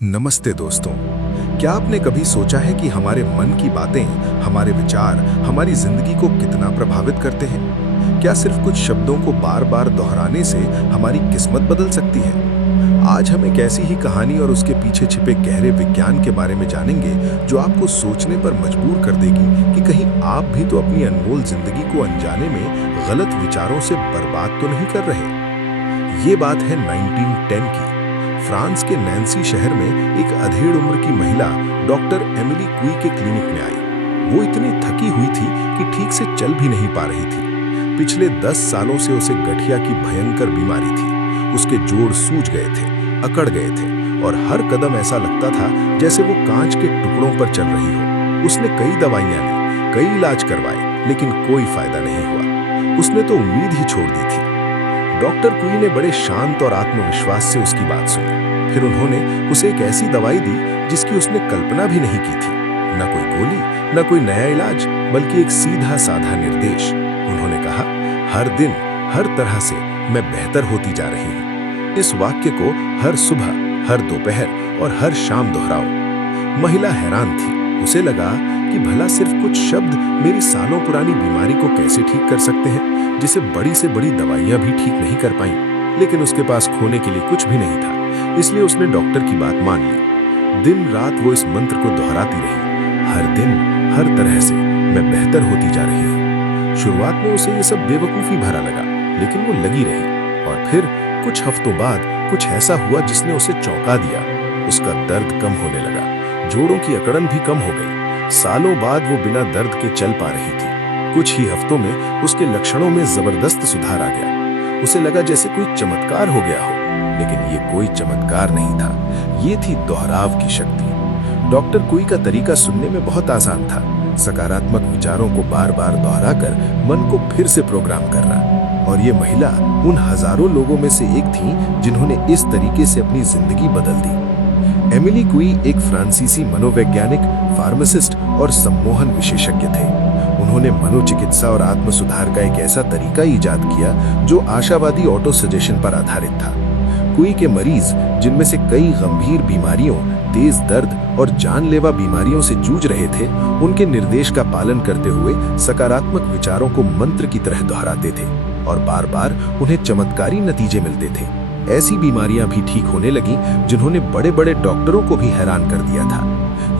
नमस्ते दोस्तों। क्या आपने कभी सोचा है कि हमारे मन की बातें, हमारे विचार, हमारी जिंदगी को कितना प्रभावित करते हैं? क्या सिर्फ कुछ शब्दों को बार बार दोहराने से हमारी किस्मत बदल सकती है? आज हम एक ऐसी ही कहानी और उसके पीछे छिपे गहरे विज्ञान के बारे में जानेंगे, जो आपको सोचने पर मजबूर कर देगी कि कहीं आप भी तो अपनी अनमोल जिंदगी को अनजाने में गलत विचारों से बर्बाद तो नहीं कर रहे। ये बात है 1910 की। फ्रांस के नैन्सी शहर में एक अधेड़ उम्र की महिला डॉक्टर एमिली कुई के क्लिनिक में आई। वो इतनी थकी हुई थी कि ठीक से चल भी नहीं पा रही थी। पिछले 10 सालों से उसे गठिया की भयंकर बीमारी थी। उसके जोड़ सूज गए थे, अकड़ गए थे और हर कदम ऐसा लगता था जैसे वो कांच के टुकड़ों पर चल रही हो। उसने कई दवाइयां ली, कई इलाज करवाए, लेकिन कोई फायदा नहीं हुआ। उसने तो उम्मीद ही छोड़ दी थी। डॉक्टर कुई ने बड़े शांत और आत्मविश्वास से उसकी बात सुनी। फिर उन्होंने उसे एक ऐसी दवाई दी जिसकी उसने कल्पना भी नहीं की थी। न कोई गोली, न कोई नया इलाज, बल्कि एक सीधा साधा निर्देश। उन्होंने कहा, हर दिन, हर तरह से मैं बेहतर होती जा रही हूँ। इस वाक्य को हर सुबह, हर दोपहर और हर शाम दोहराओ। महिला हैरान थी। उसे लगा कि भला सिर्फ कुछ शब्द मेरी सालों पुरानी बीमारी को कैसे ठीक कर सकते हैं, जिसे बड़ी से बड़ी दवाइयां भी ठीक नहीं कर पाईं। लेकिन उसके पास खोने के लिए कुछ भी नहीं था, इसलिए उसने डॉक्टर की बात मान ली। दिन रात वो इस मंत्र को दोहराती रही, हर दिन, हर तरह से मैं बेहतर होती जा रही हूँ। शुरुआत में उसे ये सब बेवकूफ़ी भरा लगा, लेकिन वो लगी रही। और फिर कुछ हफ्तों बाद कुछ ऐसा हुआ जिसने उसे चौंका दिया। उसका दर्द कम होने लगा, जोड़ों की अकड़न भी कम हो गई। सालों बाद वो बिना दर्द के चल पा रही थी। कुछ ही हफ्तों में उसके लक्षणों में जबरदस्त सुधार आ गया। उसे लगा जैसे कोई चमत्कार हो गया हो, लेकिन ये कोई चमत्कार नहीं था। ये थी दोहराव की शक्ति। डॉक्टर कुई का तरीका सुनने में बहुत आसान था। सकारात्मक विचारों को बार बार दोहराकर मन को फिर से प्रोग्राम करना। और ये महिला उन हजारों लोगों में से एक थी जिन्होंने इस तरीके से अपनी जिंदगी बदल दी। एमिली कुई एक फ्रांसीसी मनोवैज्ञानिक, फार्मासिस्ट और सम्मोहन विशेषज्ञ थे। उन्होंने मनोचिकित्सा और आत्म सुधार का एक ऐसा तरीका इजाद किया जो आशावादी ऑटो सजेशन पर आधारित था। कुई के मरीज, जिनमें से कई गंभीर बीमारियों, तेज दर्द और जानलेवा बीमारियों से जूझ रहे थे, उनके निर्देश का पालन करते हुए सकारात्मक विचारों को मंत्र की तरह दोहराते थे और बार बार उन्हें चमत्कारी नतीजे मिलते थे। ऐसी बीमारियां भी ठीक होने लगी जिन्होंने बड़े बड़े डॉक्टरों को भी हैरान कर दिया था।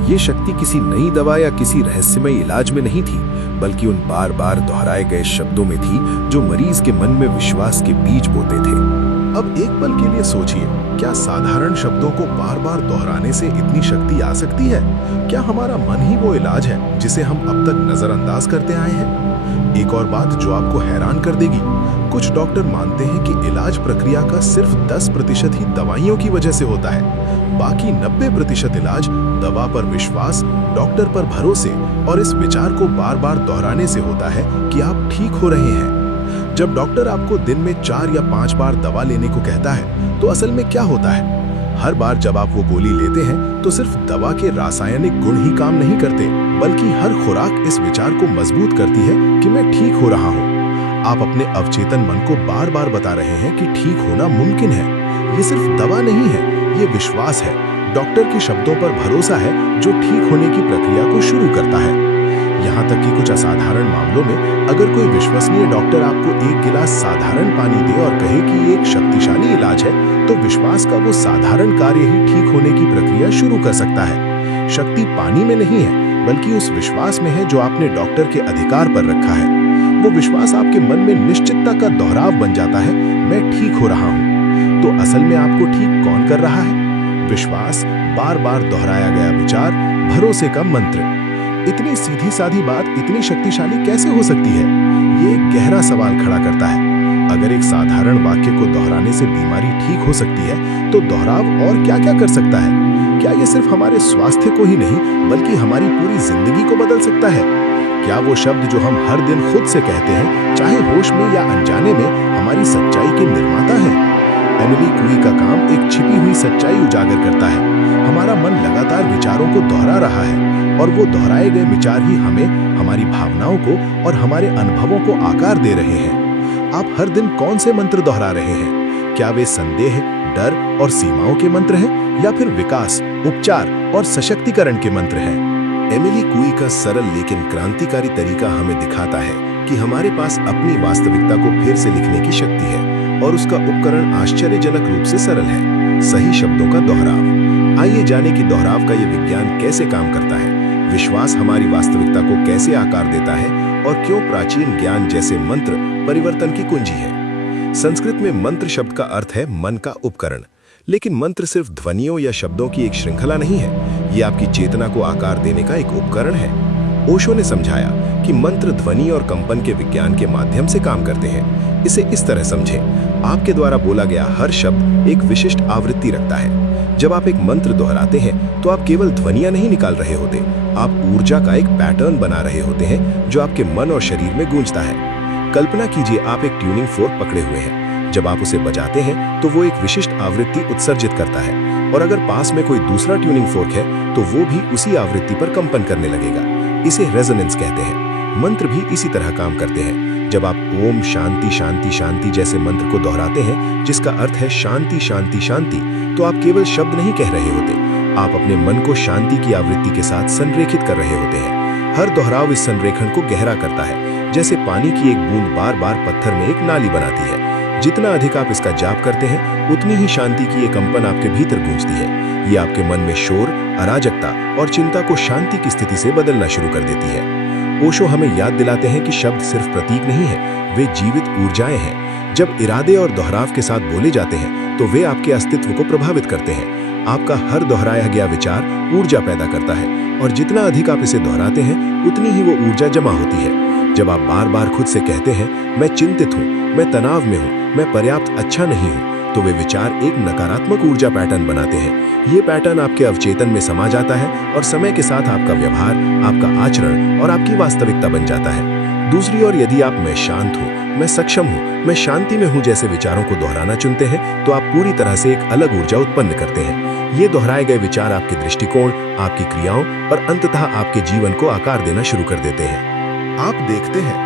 ये शक्ति किसी नई दवा या किसी रहस्यमय इलाज में नहीं थी, बल्कि उन बार बार दोहराए गए शब्दों में थी जो मरीज के मन में विश्वास के बीज बोते थे। अब एक पल के लिए सोचिए, क्या साधारण शब्दों को बार बार दोहराने से इतनी शक्ति आ सकती है? क्या हमारा मन ही वो इलाज है जिसे हम अब तक नजरअंदाज करते आए हैं? एक और बात जो आपको हैरान कर देगी, कुछ डॉक्टर मानते हैं कि इलाज प्रक्रिया का सिर्फ 10% ही दवाइयों की वजह से होता है। बाकी 90% इलाज दवा पर विश्वास, डॉक्टर पर भरोसे और इस विचार को बार बार दोहराने से होता है कि आप ठीक हो रहे हैं। जब डॉक्टर आपको दिन में 4 या 5 बार दवा लेने को कहता है, तो असल में क्या होता है? हर बार जब आप वो गोली लेते हैं, तो सिर्फ दवा के रासायनिक गुण ही काम नहीं करते, बल्कि हर खुराक इस विचार को मजबूत करती है कि मैं ठीक हो रहा हूँ। आप अपने अवचेतन मन को बार बार बता रहे हैं कि ठीक होना मुमकिन है। ये सिर्फ दवा नहीं है, ये विश्वास है, डॉक्टर के शब्दों पर भरोसा है जो ठीक होने की प्रक्रिया को शुरू करता है। यहाँ तक कि कुछ असाधारण मामलों में अगर कोई विश्वसनीय डॉक्टर आपको एक गिलास साधारण पानी दे और कहे कि ये एक शक्तिशाली इलाज है, तो विश्वास का वो साधारण कार्य ही ठीक होने की प्रक्रिया शुरू कर सकता है। शक्ति पानी में नहीं है, बल्कि उस विश्वास में है जो आपने डॉक्टर के अधिकार पर रखा है। वो विश्वास आपके मन में निश्चितता का दोहराव बन जाता है, मैं ठीक हो रहा हूँ। तो असल में आपको ठीक कौन कर रहा है? विश्वास, बार बार दोहराया गया विचार, भरोसे का मंत्र। इतनी सीधी साधी बात इतनी शक्तिशाली कैसे हो सकती है? ये एक गहरा सवाल खड़ा करता है। अगर एक साधारण वाक्य को दोहराने से बीमारी ठीक हो सकती है, तो दोहराव और क्या क्या कर सकता है? क्या ये सिर्फ हमारे स्वास्थ्य को ही नहीं, बल्कि हमारी पूरी जिंदगी को बदल सकता है? क्या वो शब्द जो हम हर दिन खुद से कहते हैं, चाहे होश में या अनजाने में, हमारी सच्चाई के निर्माता हैं? एमिली कुई का काम एक छिपी हुई सच्चाई उजागर करता है। हमारा मन लगातार विचारों को दोहरा रहा है और वो दोहराए गए विचार ही हमें, हमारी भावनाओं को और हमारे अनुभवों को आकार दे रहे हैं। आप हर दिन कौन से मंत्र दोहरा रहे हैं? क्या वे संदेह, डर और सीमाओं के मंत्र हैं या फिर विकास, उपचार और सशक्तिकरण के मंत्र हैं। एमिली कुई का सरल लेकिन क्रांतिकारी तरीका हमें दिखाता है कि हमारे पास अपनी वास्तविकता को फिर से लिखने की शक्ति है और उसका उपकरण आश्चर्यजनक रूप से सरल है, सही शब्दों का दोहराव। आइए जाने कि दोहराव का ये विज्ञान कैसे काम करता है, विश्वास हमारी वास्तविकता को कैसे आकार देता है और क्यों प्राचीन ज्ञान जैसे मंत्र परिवर्तन की कुंजी है। संस्कृत में मंत्र शब्द का अर्थ है मन का उपकरण, लेकिन मंत्र सिर्फ ध्वनियों या शब्दों की एक श्रृंखला नहीं है, ये आपकी चेतना को आकार देने का एक उपकरण है। ओशो ने समझाया कि मंत्र ध्वनि और कंपन के विज्ञान के माध्यम से काम करते हैं। इसे इस तरह समझें, आपके द्वारा बोला गया हर शब्द एक विशिष्ट आवृत्ति रखता है। जब आप एक मंत्र दोहराते हैं तो आप केवल ध्वनियां नहीं निकाल रहे होते, आप ऊर्जा का एक पैटर्न बना रहे होते हैं जो आपके मन और शरीर में गूंजता है। कल्पना कीजिए आप एक ट्यूनिंग फोर्क पकड़े हुए हैं। जब आप उसे बजाते हैं तो वो एक विशिष्ट आवृत्ति उत्सर्जित करता है, और अगर पास में कोई दूसरा ट्यूनिंग फोर्क है तो वो भी उसी आवृत्ति पर कंपन करने लगेगा। इसे रेजोनेंस कहते हैं। मंत्र भी इसी तरह काम करते हैं। जब आप ओम शांति शांति शांति जैसे मंत्र को दोहराते हैं, जिसका अर्थ है शांति शांति शांति, तो आप केवल शब्द नहीं कह रहे होते, आप अपने मन को शांति की आवृत्ति के साथ संरेखित कर रहे होते हैं। हर दोहराव इस संरेखण को गहरा करता है, जैसे पानी की एक बूंद बार बार पत्थर में एक नाली बनाती है। जितना अधिक आप इसका जाप करते हैं, उतनी ही शांति की ये कंपन आपके भीतर गूंजती है। ये आपके मन में शोर, अराजकता और चिंता को शांति की स्थिति से बदलना शुरू कर देती है। ओशो हमें याद दिलाते हैं कि शब्द सिर्फ प्रतीक नहीं है, वे जीवित ऊर्जाएं हैं। जब इरादे और दोहराव के साथ बोले जाते हैं तो वे आपके अस्तित्व को प्रभावित करते हैं। आपका हर दोहराया गया विचार ऊर्जा पैदा करता है, और जितना अधिक आप इसे दोहराते हैं उतनी ही वो ऊर्जा जमा होती है। जब आप बार बार खुद से कहते हैं मैं चिंतित हूँ, मैं तनाव में हूँ, मैं पर्याप्त अच्छा नहीं हूँ, तो वे विचार एक नकारात्मक ऊर्जा पैटर्न बनाते हैं। ये पैटर्न आपके अवचेतन में समा जाता है और समय के साथ आपका व्यवहार, आपका आचरण और आपकी वास्तविकता बन जाता है। दूसरी ओर, यदि आप मैं शांत हूँ, मैं सक्षम हूँ, मैं शांति में हूँ जैसे विचारों को दोहराना चुनते हैं, तो आप पूरी तरह से एक अलग ऊर्जा उत्पन्न करते हैं। ये दोहराए गए विचार आपके दृष्टिकोण, आपकी क्रियाओं और अंततः आपके जीवन को आकार देना शुरू कर देते हैं। आप देखते हैं,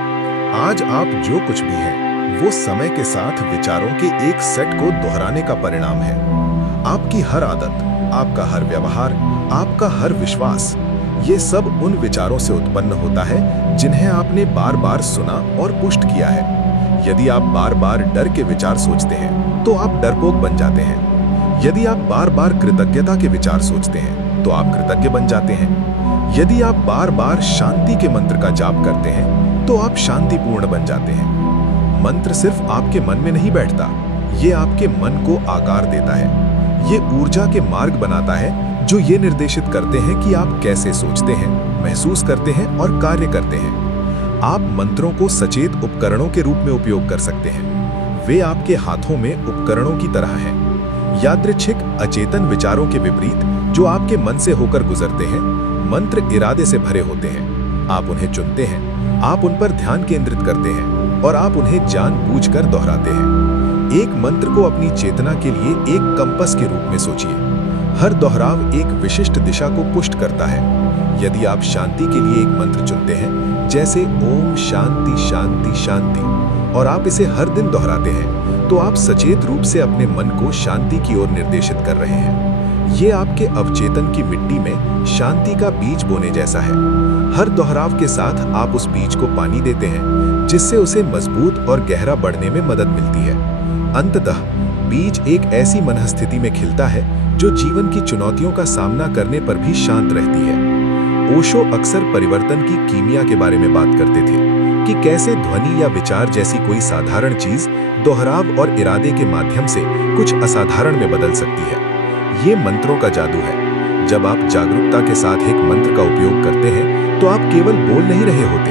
आज आप जो कुछ भी हैं, वो समय के साथ विचारों के एक सेट को दोहराने का परिणाम है। आपकी हर आदत, आपका हर व्यवहार, आपका हर विश्वास, ये सब उन विचारों से उत्पन्न होता है जिन्हें आपने बार बार सुना और पुष्ट किया है। यदि आप बार बार डर के विचार सोचते हैं तो आप डरपोक बन जाते हैं। यदि आप बार बार कृतज्ञता के विचार सोचते हैं तो आप कृतज्ञ बन जाते हैं। यदि आप बार बार शांति के मंत्र का जाप करते हैं तो आप शांतिपूर्ण बन जाते हैं। मंत्र सिर्फ आपके मन में नहीं बैठता, ये आपके मन को आकार देता है। ये ऊर्जा के मार्ग बनाता है जो ये निर्देशित करते हैं कि आप कैसे सोचते हैं, महसूस करते हैं और कार्य करते हैं। आप मंत्रों को सचेत उपकरणों के रूप में उपयोग कर सकते हैं। वे आपके हाथों में उपकरणों की तरह हैं। यादृच्छिक अचेतन विचारों के विपरीत जो आपके मन से होकर गुजरते हैं, मंत्र इरादे से भरे होते हैं। आप उन्हें चुनते हैं, आप उन पर ध्यान केंद्रित करते हैं और आप उन्हें जानबूझकर दोहराते हैं। एक मंत्र को अपनी चेतना के लिए एक कंपास के रूप में सोचिए। हर दोहराव एक विशिष्ट दिशा को पुष्ट करता है। यदि आप शांति के लिए एक मंत्र चुनते हैं, जैसे ओम शांति शांति शांति, और आप इसे हर दिन दोहराते हैं, तो आप सचेत रूप से अपने मन को शांति की ओर निर्देशित कर रहे हैं। ये आपके अवचेतन की मिट्टी में शांति का बीज बोने जैसा है। हर दोहराव के साथ आप उस बीज को पानी देते हैं, जिससे उसे मजबूत और गहरा बढ़ने में मदद मिलती है। अंततः बीज एक ऐसी मनस्थिति में खिलता है जो जीवन की चुनौतियों का सामना करने पर भी शांत रहती है। ओशो अक्सर परिवर्तन की कीमिया के बारे में बात करते थे कि कैसे ध्वनि या विचार जैसी कोई साधारण चीज दोहराव और इरादे के माध्यम से कुछ असाधारण में बदल सकती है। ये मंत्रों का जादू है। जब आप जागरूकता के साथ एक मंत्र का उपयोग करते हैं तो आप केवल बोल नहीं रहे होते,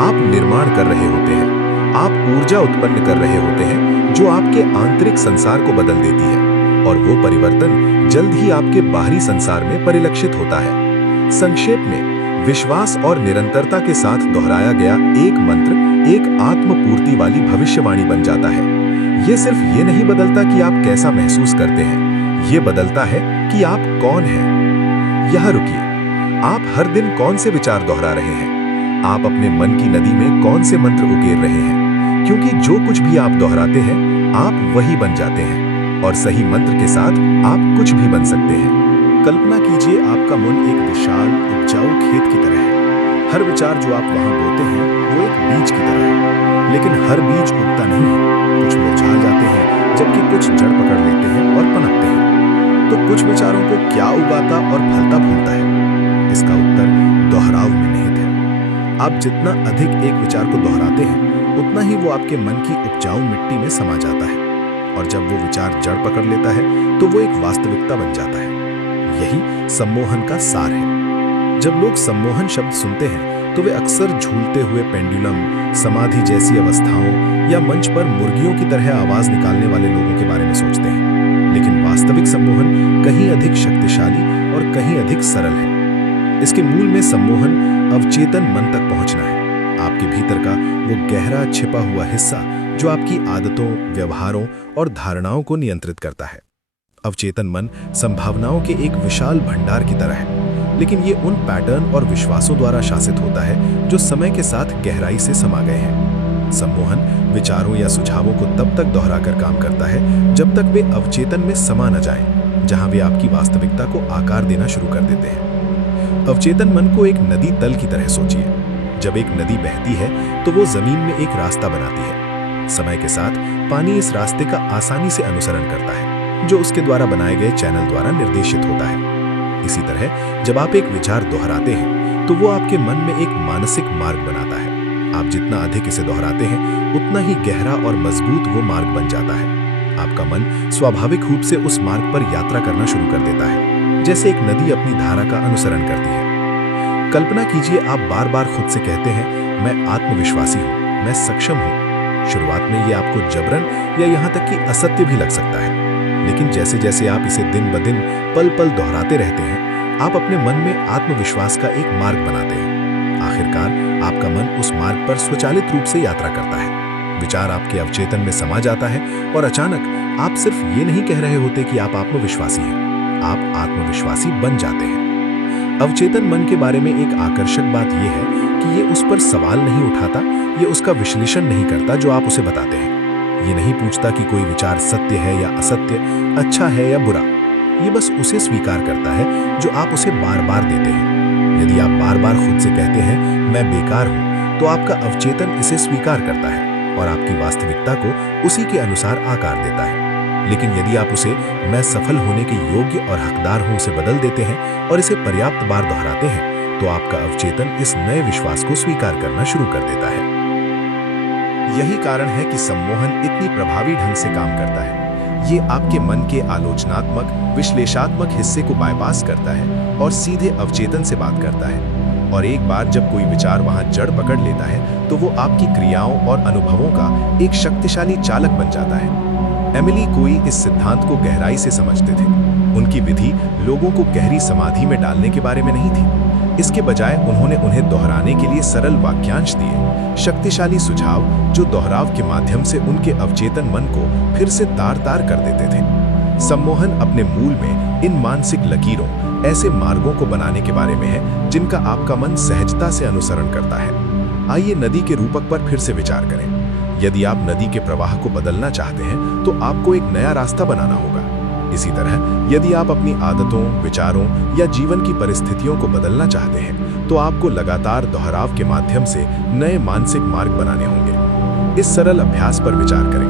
आप निर्माण कर रहे होते हैं। आप ऊर्जा उत्पन्न कर रहे होते हैं जो आपके आंतरिक संसार को बदल देती है, और वो परिवर्तन जल्द ही आपके बाहरी संसार में परिलक्षित होता है। संक्षेप में, विश्वास और निरंतरता के साथ दोहराया गया एक मंत्र एक आत्मपूर्ति वाली भविष्यवाणी बन जाता है। ये सिर्फ ये नहीं बदलता कि आप कैसा महसूस करते हैं, ये बदलता है कि आप कौन हैं। यहाँ रुकिए, आप हर दिन कौन से विचार दोहरा रहे हैं? आप अपने मन की नदी में कौन से मंत्र उकेर रहे हैं? क्योंकि जो कुछ भी आप दोहराते हैं, आप वही बन जाते हैं। और सही मंत्र के साथ आप कुछ भी बन सकते हैं। कल्पना कीजिए आपका मन एक विशाल उपजाऊ खेत की तरह है। हर विचार जो आप वहां बोते हैं वो एक बीज की तरह है, लेकिन हर बीज उगता नहीं है। कुछ मुरझा जाते हैं जबकि कुछ जड़ पकड़ लेते हैं और पनपते हैं। तो कुछ विचारों को क्या उगाता और फलता फूलता है? इसका उत्तर दोहराव में निहित है। आप जितना अधिक एक विचार को दोहराते हैं उतना ही वो आपके मन की उपजाऊ मिट्टी में समा जाता है, और जब वो विचार जड़ पकड़ लेता है तो वो एक वास्तविकता बन जाता है। यही सम्मोहन का सार है। जब लोग सम्मोहन शब्द सुनते हैं तो वे अक्सर झूलते हुए पेंडुलम, समाधि जैसी अवस्थाओं या मंच पर मुर्गियों की तरह आवाज निकालने वाले लोगों के बारे में सोचते हैं। लेकिन वास्तविक सम्मोहन कहीं अधिक शक्तिशाली और कहीं अधिक सरल है। इसके मूल में सम्मोहन अवचेतन मन तक पहुंचना है। आपके भीतर का वो गहरा छिपा हुआ हिस्सा जो आपकी आदतों, व्यवहारों और धारणाओं को नियंत्रित करता है। अवचेतन मन संभावनाओं के एक विशाल भंडार की तरह है, लेकिन ये उन पैटर्न और विश्वासों द्वारा शासित होता है जो समय के साथ गहराई से समा गए हैं। सम्मोहन विचारों या सुझावों को तब तक दोहराकर काम करता है जब तक वे अवचेतन में समा न जाएं, जहां वे आपकी वास्तविकता को आकार देना शुरू कर देते हैं। अवचेतन मन को एक नदी तल की तरह सोचिए। जब एक नदी बहती है तो वो जमीन में एक रास्ता बनाती है। समय के साथ पानी इस रास्ते का आसानी से अनुसरण करता है, जो उसके द्वारा बनाए गए चैनल द्वारा निर्देशित होता है। इसी तरह जब आप एक विचार दोहराते हैं तो वो आपके मन में एक मानसिक मार्ग बनाता है। आप जितना अधिक इसे दोहराते हैं उतना ही गहरा और मजबूत वो मार्ग बन जाता है। आपका मन स्वाभाविक रूप से उस मार्ग पर यात्रा करना शुरू कर देता है, जैसे एक नदी अपनी धारा का अनुसरण करती है। कल्पना कीजिए आप बार बार खुद से कहते हैं, मैं आत्मविश्वासी हूँ, मैं सक्षम हूँ। शुरुआत में ये आपको जबरन या यहाँ तक कि असत्य भी लग सकता है, लेकिन जैसे जैसे आप इसे दिन ब दिन पल पल दोहराते रहते हैं, आप अपने मन में आत्मविश्वास का एक मार्ग बनाते हैं। आखिरकार आपका मन उस मार्ग पर स्वचालित रूप से यात्रा करता है। विचार आपके अवचेतन में समा जाता है और अचानक आप सिर्फ ये नहीं कह रहे होते कि आप आत्मविश्वासी हैं, आप आत्मविश्वासी बन जाते हैं। अवचेतन मन के बारे में एक आकर्षक बात यह है कि ये उस पर सवाल नहीं उठाता, ये उसका विश्लेषण नहीं करता जो आप उसे बताते हैं। ये नहीं पूछता कि कोई विचार सत्य है या असत्य, अच्छा है या बुरा। ये बस उसे स्वीकार करता है जो आप उसे बार बार देते हैं। यदि आप बार बार खुद से कहते हैं मैं बेकार हूं, तो आपका अवचेतन इसे स्वीकार करता है और आपकी वास्तविकता को उसी के अनुसार आकार देता है। लेकिन यदि आप उसे मैं सफल होने के योग्य और हकदार हूं से बदल देते हैं और इसे पर्याप्त बार दोहराते हैं, तो आपका अवचेतन इस नए विश्वास को स्वीकार करना शुरू कर देता है। यही कारण है कि सम्मोहन इतनी प्रभावी ढंग से काम करता है। ये आपके मन के आलोचनात्मक, विश्लेषणात्मक हिस्से को बाईपास करता है और सीधे अवचेतन से बात करता है। और एक बार जब कोई विचार वहां जड़ पकड़ लेता है तो वो आपकी क्रियाओं और अनुभवों का एक शक्तिशाली चालक बन जाता है। एमिली कोई इस सिद्धांत को गहराई से समझते थे। उनकी विधि लोगों को गहरी समाधि में डालने के बारे में नहीं थी। इसके बजाय उन्होंने उन्हें दोहराने के लिए सरल वाक्यांश दिए, शक्तिशाली सुझाव जो दोहराव के माध्यम से उनके अवचेतन मन को फिर से तार-तार कर देते थे। सम्मोहन अपने मूल में इन मानसिक लकीरों, ऐसे मार्गों को बनाने के बारे में है जिनका आपका मन सहजता से अनुसरण करता है। आइए नदी के रूपक पर फिर से विचार करें। यदि आप नदी के प्रवाह को बदलना चाहते हैं तो आपको एक नया रास्ता बनाना होगा। इसी तरह यदि आप अपनी आदतों, विचारों या जीवन की परिस्थितियों को बदलना चाहते हैं तो आपको लगातार दोहराव के माध्यम से नए मानसिक मार्ग बनाने होंगे। इस सरल अभ्यास पर विचार करें।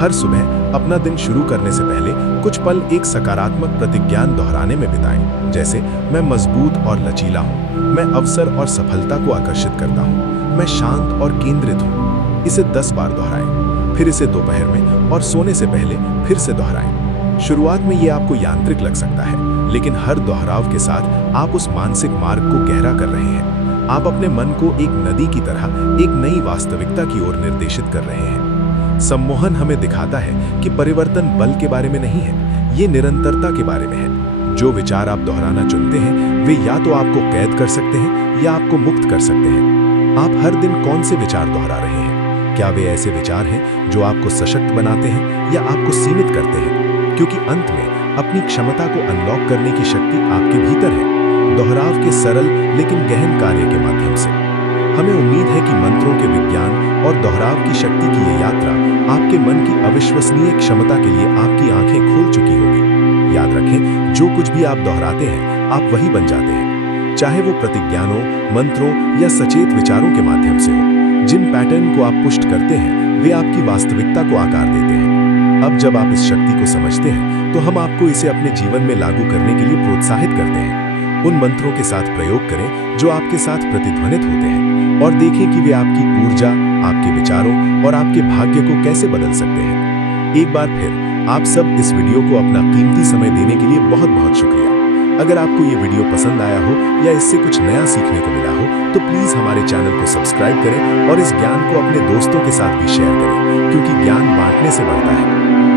हर सुबह अपना दिन शुरू करने से पहले कुछ पल एक सकारात्मक प्रतिज्ञान दोहराने में बिताएं, जैसे मैं मजबूत और लचीला हूँ, मैं अवसर और सफलता को आकर्षित करता हूँ, मैं शांत और केंद्रित हूँ। इसे 10 बार दोहराएं, फिर इसे दोपहर में और सोने से पहले फिर से दोहराएं। शुरुआत में ये आपको यांत्रिक लग सकता है, लेकिन हर दोहराव के साथ आप उस मानसिक मार्ग को गहरा कर रहे हैं। आप अपने मन को एक नदी की तरह एक नई वास्तविकता की ओर निर्देशित कर रहे हैं। सम्मोहन हमें दिखाता है कि परिवर्तन बल के बारे में नहीं है, ये निरंतरता के बारे में है। जो विचार आप दोहराना चुनते हैं वे या तो आपको कैद कर सकते हैं या आपको मुक्त कर सकते हैं। आप हर दिन कौन से विचार दोहरा रहे हैं? क्या वे ऐसे विचार हैं जो आपको सशक्त बनाते हैं या आपको सीमित करते हैं? क्योंकि अंत में अपनी क्षमता को अनलॉक करने की शक्ति आपके भीतर है, दोहराव के सरल लेकिन गहन कार्य के माध्यम से। हमें उम्मीद है कि मंत्रों के विज्ञान और दोहराव की शक्ति की ये यात्रा आपके मन की अविश्वसनीय क्षमता के लिए आपकी आंखें खोल चुकी होगी। याद रखें, जो कुछ भी आप दोहराते हैं, आप वही बन जाते हैं, चाहे वो प्रतिज्ञानों, मंत्रों या सचेत विचारों के माध्यम से हो। जिन पैटर्न को आप पुष्ट करते हैं, वे आपकी वास्तविकता को आकार देते हैं। अब जब आप इस शक्ति को समझते हैं, तो हम आपको इसे अपने जीवन में लागू करने के लिए प्रोत्साहित करते हैं। उन मंत्रों के साथ प्रयोग करें जो आपके साथ प्रतिध्वनित होते हैं, और देखें कि वे आपकी ऊर्जा, आपके विचारों और आपके भाग्य को कैसे बदल सकते हैं। एक बार फिर आप सब इस वीडियो को अपना कीमती समय देने के लिए बहुत बहुत शुक्रिया। अगर आपको ये वीडियो पसंद आया हो या इससे कुछ नया सीखने को मिला हो, तो प्लीज हमारे चैनल को सब्सक्राइब करें और इस ज्ञान को अपने दोस्तों के साथ भी शेयर करें, क्योंकि ज्ञान बांटने से बढ़ता है।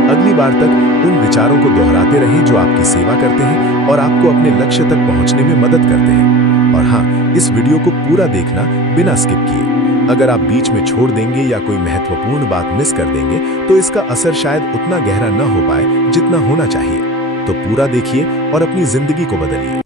अगली बार तक उन विचारों को दोहराते रहें जो आपकी सेवा करते हैं और आपको अपने लक्ष्य तक पहुंचने में मदद करते हैं। और हाँ, इस वीडियो को पूरा देखना बिना स्किप किए। अगर आप बीच में छोड़ देंगे या कोई महत्वपूर्ण बात मिस कर देंगे, तो इसका असर शायद उतना गहरा न हो पाए जितना होना चाहिए। तो पूरा देखिए और अपनी जिंदगी को बदलिए।